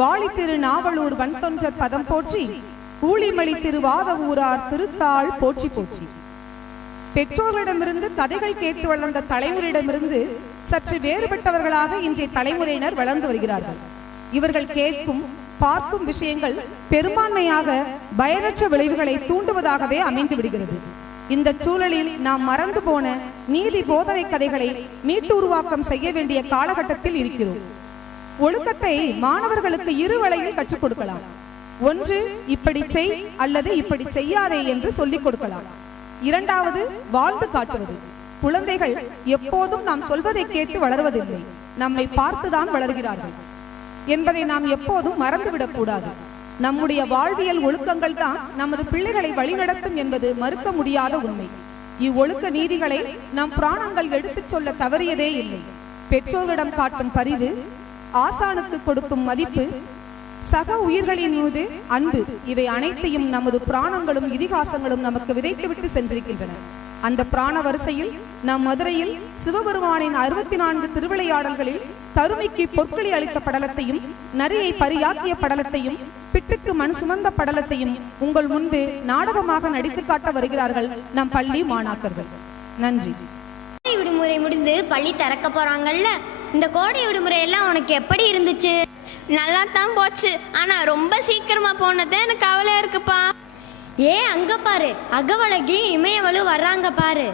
வாழி திரு நாவலூர் வன்தொன்றர் பதம் போற்றி, ஊழிமலி திருவாத ஊரார் திருத்தாள் போற்றி போற்றி. பெற்றோர்களிடமிருந்து கதைகள் கேட்டு வளர்ந்த தலைமுறையிடமிருந்து சற்று வேறுபட்டவர்களாக இன்றைய தலைமுறையினர் வளர்ந்து வருகிறார்கள். இவர்கள் கேட்கும் பார்க்கும் விஷயங்கள் பெரும்பான்மையாக பயனற்ற விளைவுகளை தூண்டுவதாகவே அமைந்து விடுகிறது. இந்த சூழலில் நாம் மறந்து போன நீதி போதனை கதைகளை மீட்டு உருவாக்கம் செய்ய வேண்டிய காலகட்டத்தில் இருக்கிறோம். ஒழுக்கத்தை மாணவர்களுக்கு இரு வழியில் கற்றுக் கொடுக்கலாம். ஒன்று, இப்படி செய் அல்லது இப்படி செய்யாதே என்று சொல்லிக் கொடுக்கலாம். இரண்டாவது, வாழ்ந்து காட்டுவது. குழந்தைகள் எப்போதும் நாம் சொல்வதை கேட்டு வளர்வதில்லை, நம்மை பார்த்துதான் வளர்கிறார்கள் என்பதை நாம் எப்போதும் மறந்துவிடக் கூடாது. நம்முடைய வாழ்வியல் ஒழுக்கங்கள் தான் நமது பிள்ளைகளை வழிநடத்தும் என்பது மறுக்க முடியாத உண்மை. இவ்வொழுக்க நீதிகளை நம் புராணங்கள் எடுத்துச் சொல்ல தவறியதே இல்லை. பெற்றோரிடம் காட்டும் பரிவு, ஆசானுக்கு கொடுக்கும் மதிப்பு, சக உயிர்களின் மீது அன்பு, இவை அனைத்தையும் நமது புராணங்களும் இதிகாசங்களும் நமக்கு விதைத்துவிட்டு சென்றிருக்கின்றன. அந்த பிராண வரிசையில் நம் மதுரையில் சிவபெருமானின் 64 திருவிளையாடல்களில் தருமைக்கு பொற்களி அளித்த படலத்தையும், நரியை பரியாக்கிய படலத்தையும், பிட்டுக்கு மண் சுமந்த படலத்தையும் உங்கள் முன்பு நாடகமாக நடித்து காட்ட வருகிறார்கள் நம் பள்ளி மாணாக்கர்கள். நன்றி. விடுமுறை முடிந்து பள்ளி திறக்க போறாங்கல்ல, இந்த கோடை விடுமுறை எல்லாம் உனக்கு எப்படி இருந்துச்சு? நல்லா தான் போச்சு, ஆனா ரொம்ப சீக்கிரமா போனது எனக்கு கவலையா இருக்குப்பா. ஏன் அங்க பாரு, அகவழகி இமயவளு வர்றாங்க பாரு.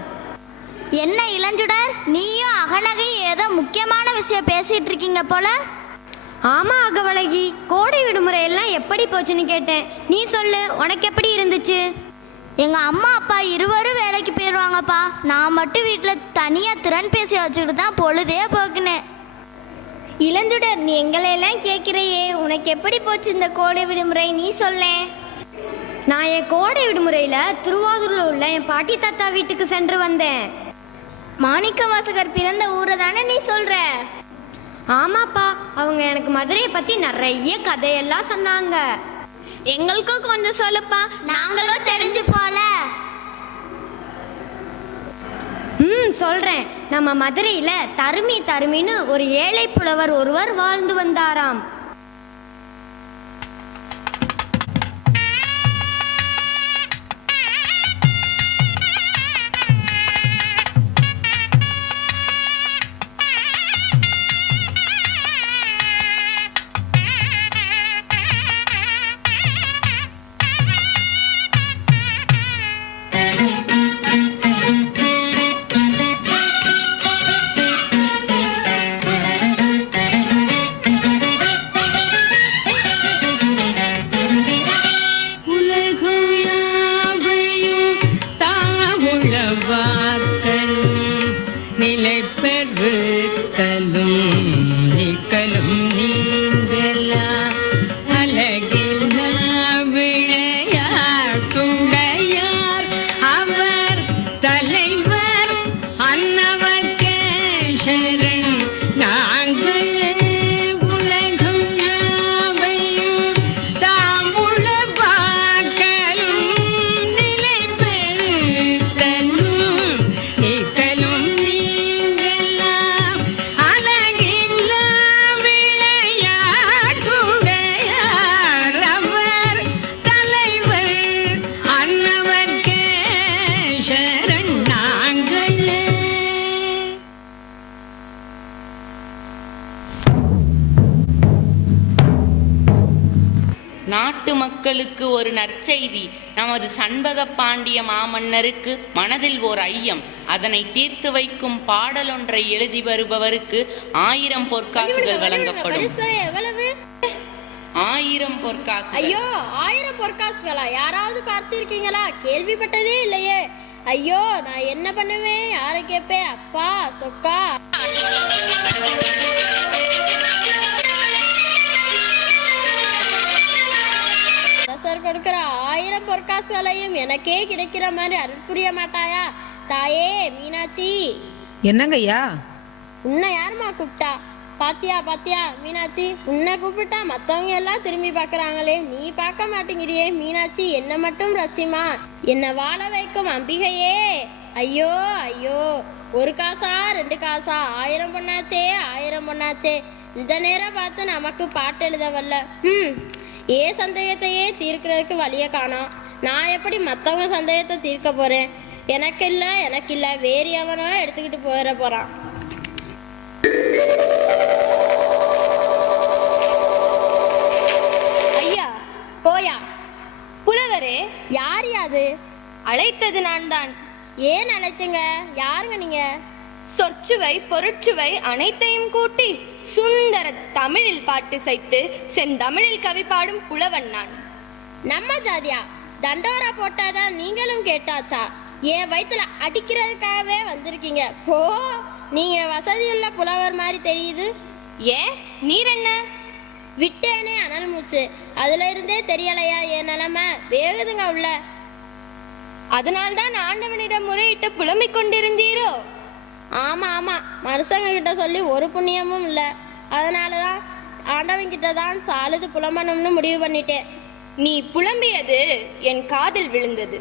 என்ன இளஞ்சுடர், நீயும் அகநகை ஏதோ முக்கியமான விஷயம் பேசிட்டு இருக்கீங்க போல. ஆமா அகவழகி, கோடை விடுமுறை எல்லாம் எப்படி போச்சுன்னு கேட்டேன், நீ சொல்லு, உனக்கு எப்படி இருந்துச்சு? எங்க அம்மா அப்பா இருவரும் வேலைக்கு போயிடுவாங்கப்பா, நான் மட்டும் வீட்டில் தனியா திறன் பேசி வச்சுக்கிட்டு தான் பொழுதே போக்குனேன். இளஞ்சுடர், நீ எங்களையெல்லாம் கேட்கிறையே, உனக்கு எப்படி போச்சு இந்த கோடை விடுமுறை, நீ சொல்ல. நான் என் கோடை விடுமுறையில திருவாரூர்ல உள்ள என் பாட்டி தாத்தா வீட்டுக்கு சென்று வந்தேன். மாணிக்க வாசகர் பிறந்த ஊரை தானே நீ சொல்ற? ஆமாப்பா, அவங்க எனக்கு மதுரையை பத்தி நிறைய கதையெல்லாம் சொன்னாங்க. எங்களுக்கும் கொஞ்சம் சொல்லுப்பா, நாங்களும் தெரிஞ்சு போல. சொல்றேன். நம்ம மதுரையில தருமின்னு ஒரு ஏழை புலவர் ஒருவர் வாழ்ந்து வந்தாராம். நாட்டு மக்களுக்கு ஒரு நற்செய்தி. நமது சண்பக பாண்டிய மாமன்னருக்கு மனதில் ஓர் ஐயம், அதனை தீர்த்து வைக்கும் பாடலொன்றை எழுதி வருபவருக்கு 1000 பொற்காசுகள் வழங்கப்படும். 1000 பொற்காசு. ஐயோ, 1000 பொற்காசுகளா? யாராவது பார்த்திருக்கீங்களா? கேள்விப்பட்டதே இல்லையே. ஐயோ, நான் என்ன பண்ணுவேன், யாரை கேட்பேன்? அப்பா சொக்கா. கொடுக்கிற 1000 பொற்காசுகளையும் எனக்கே கிடைக்கிற மாதிரி அருள் புரிய மாட்டாயா? தாயே மீனாட்சி. என்னங்கய்யா? உன்னை யாருமா கூப்பிட்டா? பாத்தியா மீனாட்சி, உன்னை கூப்பிட்டா மத்தவங்க எல்லாம் திரும்பி பாக்குறாங்களே, நீ பார்க்க மாட்டேங்கிறியே மீனாட்சி, என்ன மட்டும் ரட்சிமா, என்ன வாழ வைக்கும் அம்பிகையே. ஐயோ ஐயோ, 1 காசா 2 காசா? 1000 பொண்ணாச்சே 1000 பொண்ணாச்சே. இந்த நேரம் பார்த்து நமக்கு பாட்டு எழுத வரல. ஏன் சந்தேகத்தையே தீர்க்கிறதுக்கு வழியை காணோம். நான் எப்படி மற்றவங்க சந்தேகத்தை தீர்க்க போறேன்? எனக்கு இல்லை வேறு எவனோ எடுத்துக்கிட்டு போறான். ஐயா போயா. புலவரே, யார் யாது? அழைத்தது நான் தான். ஏன் அழைத்தீங்க? யாருங்க நீங்க? சொற்சுவை பொருட்சுவை அனைத்தையும் கூட்டி சுந்தர தமிழில் பாட்டு செய்து செந்தமிழில் கவி பாடும் புலவன் நான். நம்ம ஜாதியா? தண்டோரா போட்டாதான் நீங்களும் கேட்டாச்சா? என் வயிற்றுல அடிக்கிறதுக்காகவே வந்திருக்கீங்க. போ, நீங்க வசதியுள்ள புலவர் மாதிரி தெரியுது. ஏன் நீர் என்ன? விட்டேனே அனல் மூச்சு. அதுல இருந்தே தெரியலையா என் நிலைமை? வேகுதுங்க உள்ள. அதனால்தான் ஆண்டவனிடம் முறையிட்டு புலம்பிக் கொண்டிருந்தீரோ? ஆமா மனுஷங்க கிட்ட சொல்லி ஒரு புண்ணியமும் இல்லை. அதனாலதான் ஆண்டவன் கிட்ட தான் சாலுது புலம்பணும்னு முடிவு பண்ணிட்டேன். நீ புலம்பியது என் காதில் விழுந்தது.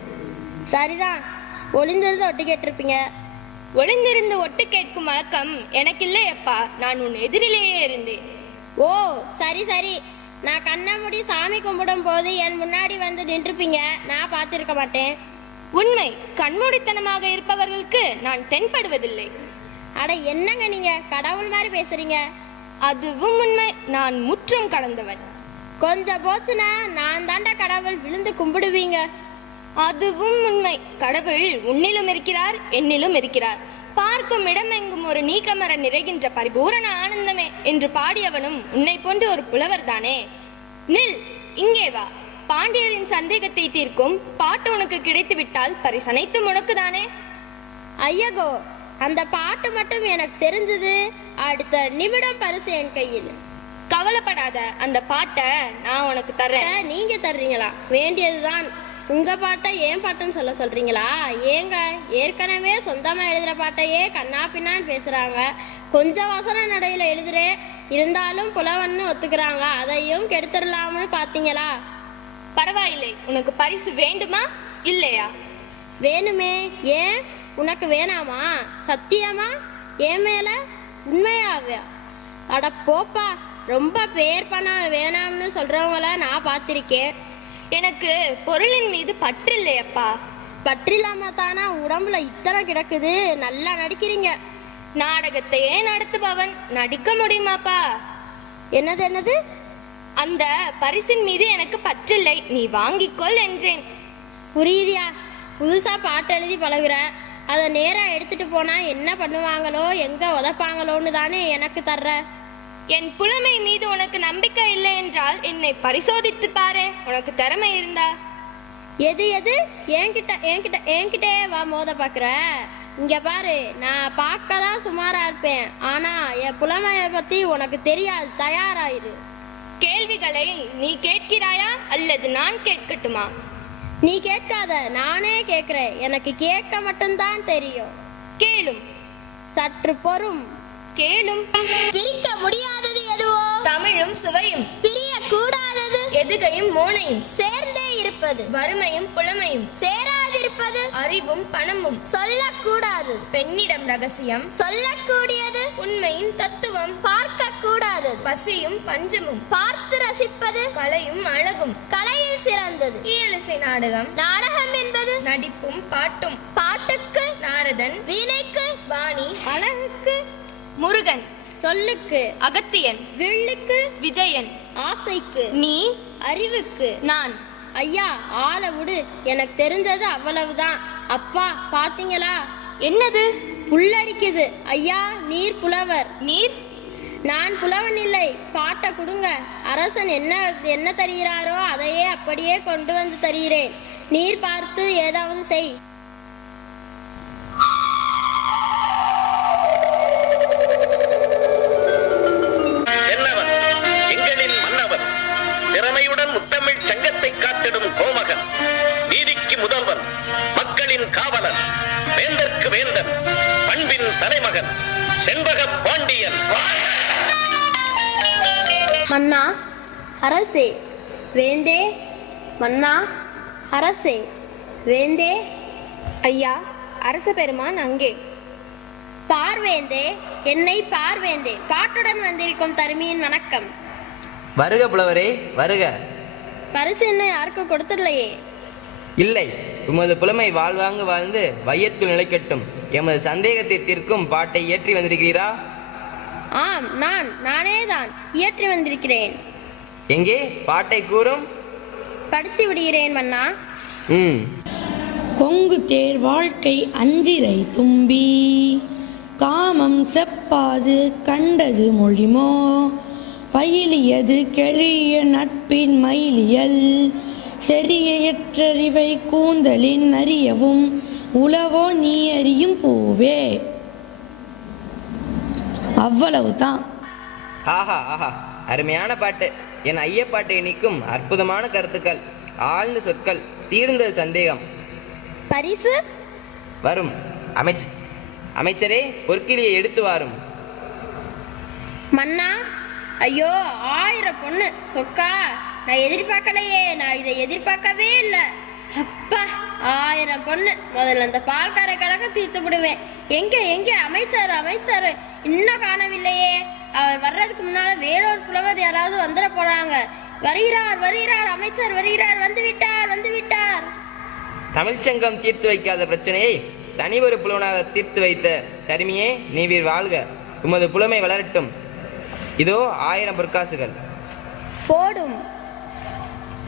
சரிதான், ஒளிந்திருந்து ஒட்டு கேட்டிருப்பீங்க. ஒளிந்திருந்து ஒட்டு கேட்கும் வழக்கம் எனக்கு இல்லையப்பா. நான் உன் எதிரிலேயே இருந்தேன். ஓ சரி, நான் கண்ணை மூடி சாமி கும்பிடும் போது என் முன்னாடி வந்து நின்றுப்பீங்க. நான் பார்த்திருக்க மாட்டேன். உண்மை. கண்மூடித்தனமாக இருப்பவர்களுக்கு நான் தென்படுவதில்லை. அட என்னங்க நீங்க கடவுள் மாதிரி பேசுறீங்க. அதுவும் உண்மை. நான் முற்றும் கடந்தவன். கொஞ்சம் போச்சுன்னா நான் தாண்டா கடவுள் விழுந்து கும்பிடுவீங்க. அதுவும் உண்மை. கடவுள் உன்னிலும் இருக்கிறார், என்னிலும் இருக்கிறார். பார்க்கும் இடமெங்கும் ஒரு நீக்கமர நிறைகின்ற பரிபூரண ஆனந்தமே என்று பாடியவனும் உன்னை போன்ற ஒரு புலவர் தானே. நில், இங்கே வா. பாண்டியரின் சந்தேகத்தை தீர்க்கும் பாட்டு உனக்கு கிடைத்து விட்டால் பரிசனைத்து உனக்குதானே. ஐயகோ, அந்த பாட்டு மட்டும் எனக்கு தெரிஞ்சது. அடுத்த நிமிடம் பரிசு என் கையில். கவலைப்படாத, அந்த பாட்டை நான் உனக்கு தர்றேன். நீங்க தர்றீங்களா? வேண்டியதுதான். உங்க பாட்டை ஏன் பாட்டுன்னு சொல்றீங்களா? ஏங்க, ஏற்கனவே சொந்தமா எழுதுற பாட்டையே கண்ணா பின்னான்னு பேசுறாங்க. கொஞ்சம் வசன நடையில எழுதுறேன், இருந்தாலும் புலவன்னு ஒத்துக்கிறாங்க. அதையும் கெடுத்துடலாம்னு பாத்தீங்களா? பரவாயில்லை. உனக்கு பரிசு வேண்டுமா இல்லையா? வேணுமே. ஏன் உனக்கு வேணாமா? சத்தியமா? ஏன் மேல? உண்மையாவே? அட போப்பா, ரொம்ப பேர் பணம் வேணாம்னு சொல்றவங்கள நான் பார்த்திருக்கேன். எனக்கு பொருளின் மீது பற்று இல்லையப்பா. பற்றில்லாம தானா உடம்புல இத்தனை கிடக்குது. நல்லா நடிக்கிறீங்க. நாடகத்தையே நடத்துபவன் நடிக்க முடியுமாப்பா? என்னது? அந்த பரிசின் மீது எனக்கு பற்றில்லை, நீ வாங்கிக்கொள் என்றேன். புரியுதியா? புதுசா பாட்டு எழுதி பழகுற. அதை நேரா எடுத்துட்டு போனா என்ன பண்ணுவாங்களோ, எங்க உதப்பாங்களோன்னு தானே எனக்கு தர்ற. என் புலமை மீது உனக்கு நம்பிக்கை இல்லை என்றால் என்னை பரிசோதித்து பாரு, உனக்கு திறமை இருந்தா. எது என்கிட்டே வா மோத பாக்குற. இங்க பாரு, நான் பார்க்கதான் சுமாரா இருப்பேன். ஆனா என் புலமைய பத்தி உனக்கு தெரியாது. தயாராயிரு. கேள்விகளை நீ கேட்கிறாயா அல்லது நான் கேட்கட்டுமா? நீ கேட்காத, நானே கேட்கிறேன். எனக்கு கேட்க மட்டும்தான் தெரியும். கேளும். சற்று பொறும். கேளும். பிரிக்க முடியாதது எதுவோ தமிழும் சுவையும், பிரிய கூடாதது எதுகையும் மோனையும், சேர்ந்தே இருப்பது வறுமையும் புலமையும், சேராதிருப்பது அறிவும் பணமும், சொல்லக்கூடாது பெண்ணிடம் ரகசியம், சொல்லக்கூடியது உண்மையின் தத்துவம், பார்க்க கூடாது பசியும் பஞ்சமும், பார்த்து ரசிப்பது கலையும் அழகும், கலையில் சிறந்தது இயலிசை நாடகம், நாடகம் என்பது நடிப்பும் பாட்டும், பாட்டுக்கு நாரதன், வீணைக்கு வாணி, அழகுக்கு, முருகன், சொல்லுக்கு, அகத்தியன், வில்லுக்கு, விஜயன், ஆசைக்கு, நீ, அறிவுக்கு, நான். ஐயா ஆளை விடு. எனக்கு தெரிஞ்சது அவ்வளவுதான். அப்பா பாத்தீங்களா? என்னது? புல்லரிக்குது. ஐயா, நீர் புலவர். நீர்? நான் புலவன் இல்லை. பாட்டை கொடுங்க. அரசன் என்ன தருகிறாரோ அதையே அப்படியே கொண்டு வந்து தருகிறேன். நீர் பார்த்து ஏதாவது செய். திறமையுடன் முத்தமிழ் சங்கத்தை காத்திடும் கோமகன், நீதிக்கு முதல்வன், மக்களின் காவலன், வேந்தற்கு வேந்தன், பண்பின் தலைமகன், செண்பக பாண்டியன். மன்னா, அரசே, வேந்தே. மன்னா, அரசே, வேந்தே. ஐயா, அரச பெருமான் அங்கே. பார்வேந்தே, என்னை பார்வேந்தே, பாட்டுடன் வந்திருக்கும் தருமியின் வணக்கம். வருக புலவரே, வருக. பரிசு இன்னும் யாருக்கும் கொடுத்துடலையே. இல்லை, உமது புலமை வாழ்வாங்கு வாழ்ந்து வையத்துள் நிலைக்கட்டும். எமது சந்தேகத்தை தீர்க்கும் பாட்டை இயற்றி வந்திருக்கிறீரா? ஆம், நானே தான் இயற்றி வந்திருக்கிறேன். எங்கே பாட்டை கூறும்? படித்து விடுகிறேன் மன்னா. கொங்கு தேர் வாழ்க்கை அஞ்சிரை தும்பி, காமம் செப்பாது கண்டது மொழிமோ, பயிலியது கெழிய நட்பின் மயிலியல், செறியற்றறிவை கூந்தலின் அறியவும், உளவோ நீ அறியும் பூவே. அவ்வளவுதான். ஆஹா ஆஹா, அருமையான பாட்டு. என் ஐயப்பாட்டை நீக்கும் அற்புதமான கருத்துக்கள், ஆழ்ந்த சொற்கள், தீர்ந்த சந்தேகம். பரிசு வரும். அமைச்சரே, பொற்கிளியை எடுத்து வாரும். மன்னா, ஐயோ 1000 பொண்ணு சொக்கா, நான் எதிர்பார்க்கலையே, நான் இதை எதிர்பார்க்கவே இல்லை. அப்பா, 1000 பொண்ணு. முதல்ல அந்த பால்காரை கணக்க தீர்த்து விடுவேன். எங்க அமைச்சர் இன்னும் காணவில்லையே. அவர் வர்றதுக்கு முன்னால வேறொரு புலவர் யாராவது வந்துட போறாங்க. வருகிறார் அமைச்சர் வருகிறார், வந்து விட்டார். தமிழ்ச்சங்கம் தீர்த்து வைக்காத பிரச்சனையை தனி ஒரு புலவனாக தீர்த்து வைத்த தருமியே, நீ வீர் வாழ்க. உமது புலமை வளரட்டும். இதோ 1000 பொற்காசுகள். போடும்.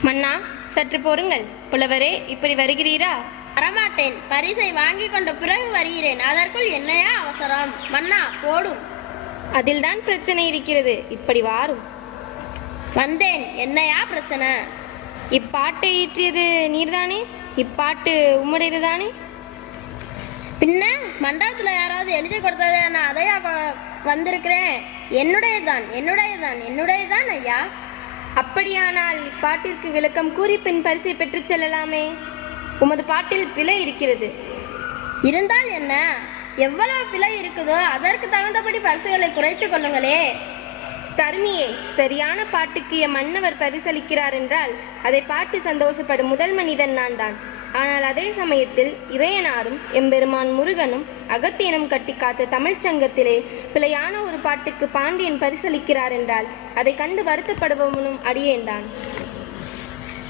மன்னா, சற்று பொறுங்கள். புலவரே, இப்படி வருகிறீரா? வரமாட்டேன். பரிசை வாங்கி கொண்ட பிறகு வருகிறேன். அதற்குள் என்னையா அவசரம்? மன்னா, போடும். அதில்தான் பிரச்சனை இருக்கிறது. இப்படி வாரும். வந்தேன். என்னையா பிரச்சனை? இப்பாட்டை இயற்றியது நீர்தானே? இப்பாட்டு உம்முடையதுதானே? பின்ன மண்டபத்துல யாராவது எழுதி கொடுத்ததே, நான் அதையா வந்திருக்கிறேன். என்னுடையதான் ஐயா. அப்படியானால் இப்பாட்டிற்கு விளக்கம் கூறி பின் பரிசை பெற்றுச் செல்லலாமே. உமது பாட்டில் பிழை இருக்கிறது. இருந்தால் என்ன? எவ்வளவு பிழை இருக்குதோ அதற்கு தகுந்தபடி பரிசுகளை குறைத்து கொள்ளுங்களே. தருமியே, சரியான பாட்டுக்கு எம் மன்னவர் பரிசளிக்கிறார் என்றால் அதை பாட்டு சந்தோஷப்படும் முதல் மனிதன் நான் தான். ஆனால் அதே சமயத்தில் இறையனாரும் எம்பெருமான் முருகனும் அகத்தியனும் கட்டி காத்த தமிழ் சங்கத்திலே பிழையான ஒரு பாட்டுக்கு பாண்டியன் பரிசளிக்கிறார் என்றால் அதை கண்டு வருத்தப்படுபவனும் அடியேன்தான்.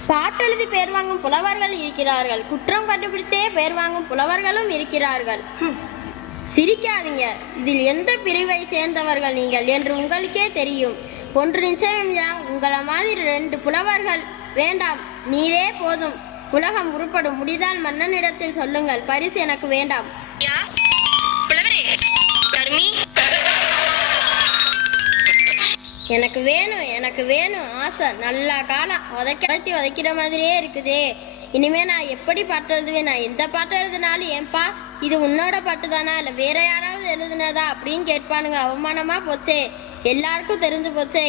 பாட்டெழுதி பேர் வாங்கும் புலவர்கள் இருக்கிறார்கள், குற்றம் கண்டுபிடித்தே பேர் வாங்கும் புலவர்களும் இருக்கிறார்கள். சிரிக்காதீங்க. இதில் எந்த பிரிவை சேர்ந்தவர்கள் நீங்கள் என்று உங்களுக்கே தெரியும். ஒன்று நிச்சயம் யா, உங்களை மாதிரி 2 புலவர்கள் வேண்டாம். நீரே போதும். உலகம் உருப்படும். முடிதால் மன்னனிடத்தில் சொல்லுங்கள். பரிசு எனக்கு வேண்டாம். எனக்கு வேணும் ஆசை. நல்ல காலம் உதைக்கிற மாதிரியே இருக்குதே. இனிமே நான் எப்படி பாட்டு எழுதுவேன்? நான் எந்த பாட்டு எழுதினாலும் ஏன்பா இது உன்னோட பாட்டு தானா இல்லை வேற யாராவது எழுதுனதா அப்படின்னு கேட்பானுங்க. அவமானமா போச்சே, எல்லாருக்கும் தெரிஞ்சு போச்சே.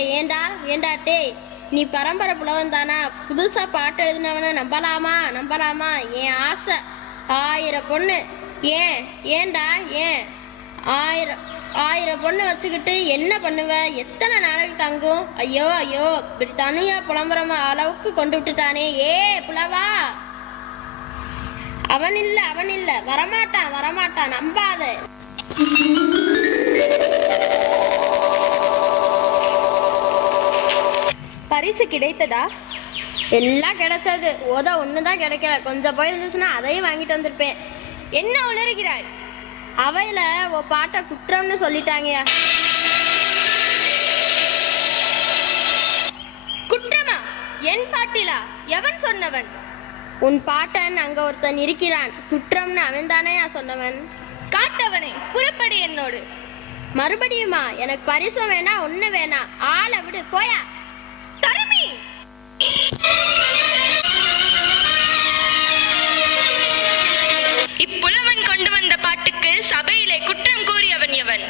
ஏண்டாட்டே, நீ பரம்பரை புலவன் தானா? புதுசா பாட்டு எழுதினவன நம்பலாமா? என் ஆசை 1000 பொண்ணு. ஏன்டா 1000 பொண்ணு வச்சுக்கிட்டு என்ன பண்ணுவ? எத்தனை நாளைக்கு தங்கும்? ஐயோ இப்படி தனியா புலம்புறமா அளவுக்கு கொண்டு விட்டுட்டானே. புலவா, அவன் இல்ல வரமாட்டான் நம்பாத. பரிசு கிடைத்ததா? எல்லாம் கிடைச்சது. ஒண்ணுதான் கிடைக்கல. கொஞ்சம் போயிருந்துச்சுன்னா அதையும் வாங்கிட்டு வந்திருப்பேன். என்ன உளறுகிறாய்? அவையில பாட்ட குற்றம்னு சொல்லிட்டாங்கயா. குற்றமா? என் பாட்டிலா? எவன் சொன்னவன்? உன் பாட்டன் அங்க ஒருத்தன் இருக்கிறான். குற்றம்னு அவன் தானேயா சொன்னவன். காட்டவனே, புறப்படி என்னோடு. மறுபடியுமா? எனக்கு பரிசு வேணாம், ஒண்ணு வேணாம். ஆளை விடு, போயா. தருமி, இப்புலவன் கொண்டு வந்த பாட்டுக்கு சபையிலே குற்றம் கூறியவன் எவன்?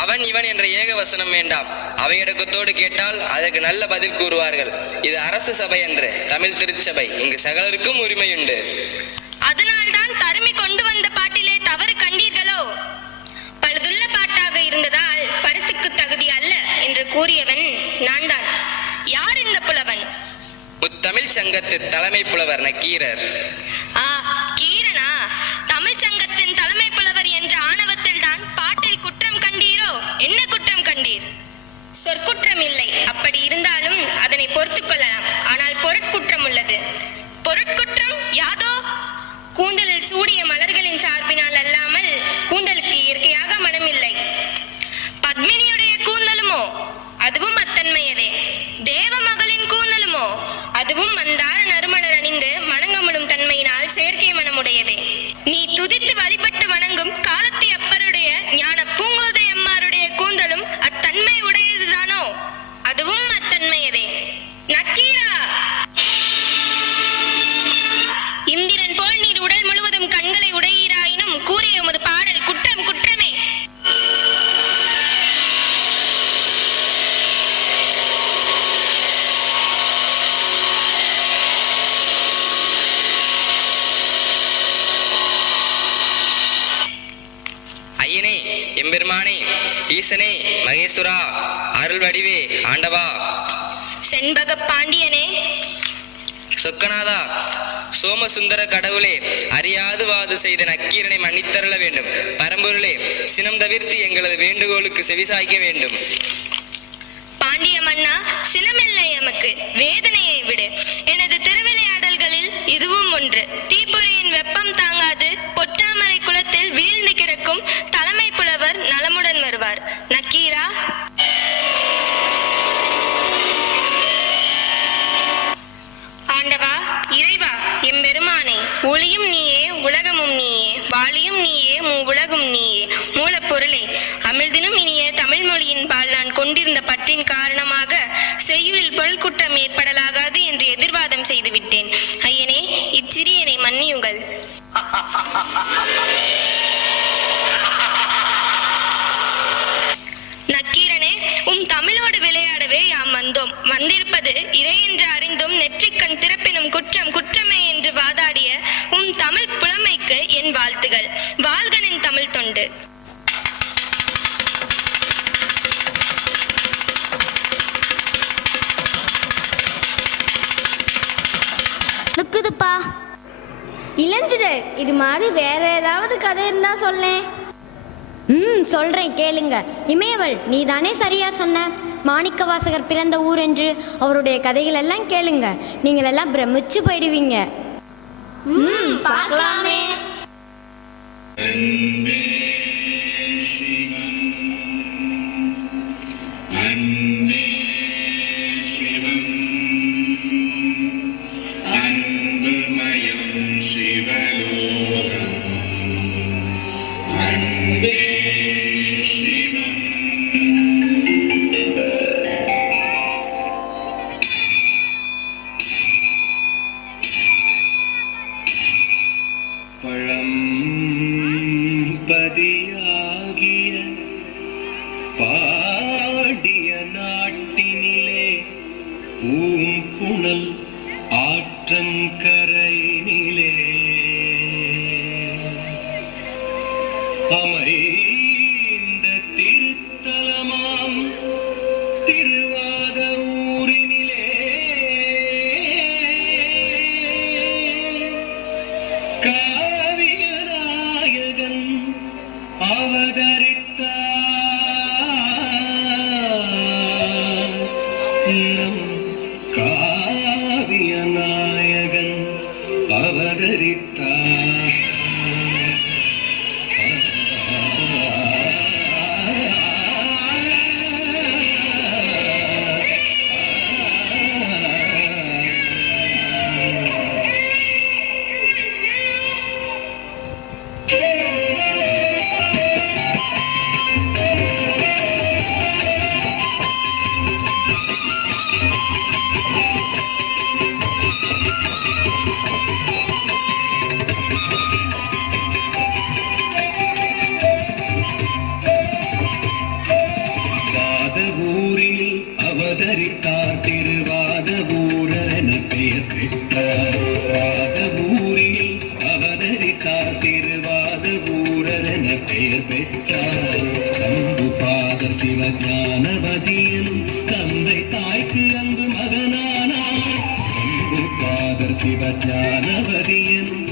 அவன் இவன் என்ற ஏகவசனம் வேண்டாம். அவையடக்கத்தோடு கேட்டால் அதற்கு நல்ல பதில் கூறுவார்கள். இது அரசு சபை என்று, தமிழ் திருச்சபை. இங்கு சகலருக்கும் உரிமையுண்டு. அதனால்தான் தருமி கொண்டு வந்த பாட்டிலே தவறு கண்டீர்களோ? பழுதுள்ள பாட்டாக இருந்ததால் பரிசுக்கு தகுதி அல்ல என்று கூறியவன் நான் தான். யார் இந்த புலவன்? முத்தமிழ் சங்கத்து தலைமை புலவர் நக்கீரர். கீரனா? தமிழ் சங்கத்தின் தலைமை புலவர் என்ற ஆணவத்தில் தான் இல்லை. அப்படி இருந்தாலும் அதனை பொறுத்துக் கொள்ளலாம். ஆனால் பொருட்குற்றம் உள்ளது. பொருட்குற்றம் யாதோ? கூந்தலில் சூடிய மலர்களின் சார்பினால் அல்லாமல் கூந்தலுக்கு இயற்கையாக மனமில்லை. பத்மினியுடைய கூந்தலுமோ அதுவும் அத்தன்மையதே. தேவ மகளின் கூந்தலுமோ அதுவும் மந்தார நறுமலர் அணிந்து மணங்கமுடும் தன்மையினால் செயற்கை மனமுடையதே. நீ துதித்து வழிபட்டு வணங்கும் காலத்தி அப்பருடைய ஞான பூங்கோதை அம்மாருடைய கூந்தலும் அத்தன்மை உடையதுதானோ? அதுவும் அத்தன்மையதே. நக்கீரா, இந்திரன் போல் நீர் உடல் முழுவதும் கண்களை உடையீராயினும் கூறிய உமது பாடல் குற்றம் குற்றமே. ஐயனே, எம்பெருமானே, ஈசனே, மகேஸ்வரா, அருள் வடிவே, ஆண்டவா, செண்பக பாண்டியனே, சொக்கநாதா, சோமசுந்தர கடவுளே, அறியாது வாது செய்த நக்கீரனை மன்னித்தருள வேண்டும். பரம்பொருளே, சினம் தவிர்த்து எங்களது வேண்டுகோளுக்கு செவிசாய்க்க வேண்டும். பாண்டிய மன்னா, சினமில்லை எமக்கு, வேதனையை விடு. எனது திருவிளையாடல்களில் இதுவும் ஒன்று. தீப்பொறியின் வெப்பம் தாங்காது பொற்றாமரை குளத்தில் வீழ்ந்து கிடக்கும் தலைமை புலவர் நலமுடன் வருவார். நக்கீரா, ஆண்டவா, இறைவா, எம்பெருமானே, ஒளியும் நீயே, உலகமும் நீயே, வாளியும் நீயே, உலகும் நீயே, மூலப்பொருளே, அமிழ்தினும் இனிய தமிழ் மொழியின் பால் நான் கொண்டிருந்த பற்றின் காரணமாக செய்யுளில் பொருள் குற்றம் ஏற்படலாகாது என்று எதிர்வாதம் செய்துவிட்டேன். ஐயனே, இச்சிறியனை மன்னியுங்கள். நக்கீரனே, தமிழோடு விளையாடவே யாம் வந்தோம். வந்திருப்பது இறை என்று அறிந்தும் நெற்றிக்கண் திறப்பினும் குற்றம் குற்றமே என்று வாதாடிய தமிழ் புலமைக்கு என் வாழ்த்துகள். வாழ்கனின் தமிழ் தொண்டு. லுக்குதுப்பா. இளஞ்சுடர், இது மாதிரி வேற ஏதாவது கதை இருந்தா சொல்லேன். சொல்றேன் கேளுங்க. இமயவள், நீ தானே சரியா சொன்ன மாணிக்க வாசகர் பிறந்த ஊர் என்று. அவருடைய கதைகள் எல்லாம் கேளுங்க, நீங்கள் எல்லாம் பிரமிச்சு போயிடுவீங்க. பார்க்கலாமே. பாடிய நாட்டினிலே பூங்குழல் ஆற்றங்கரையினிலே அமைந்த திருத்தலமாம் திருவாத ஊரினிலே காவியநாயகன் அவதரித்தார். நம் காவியநாயகன் அவதரித்தார். அவதரித்தார் திருவாத ஊரன பெயர் பெற்றார். வாதவூரில் அவதரித்தார் திருவாத ஊரன பெயர் பெற்றார். சம்புபாதர் சிவஞானவதியனும் தந்தை தாய்க்கு அன்பு மகனானார். சம்புபாதர் சிவஞானவதியனும்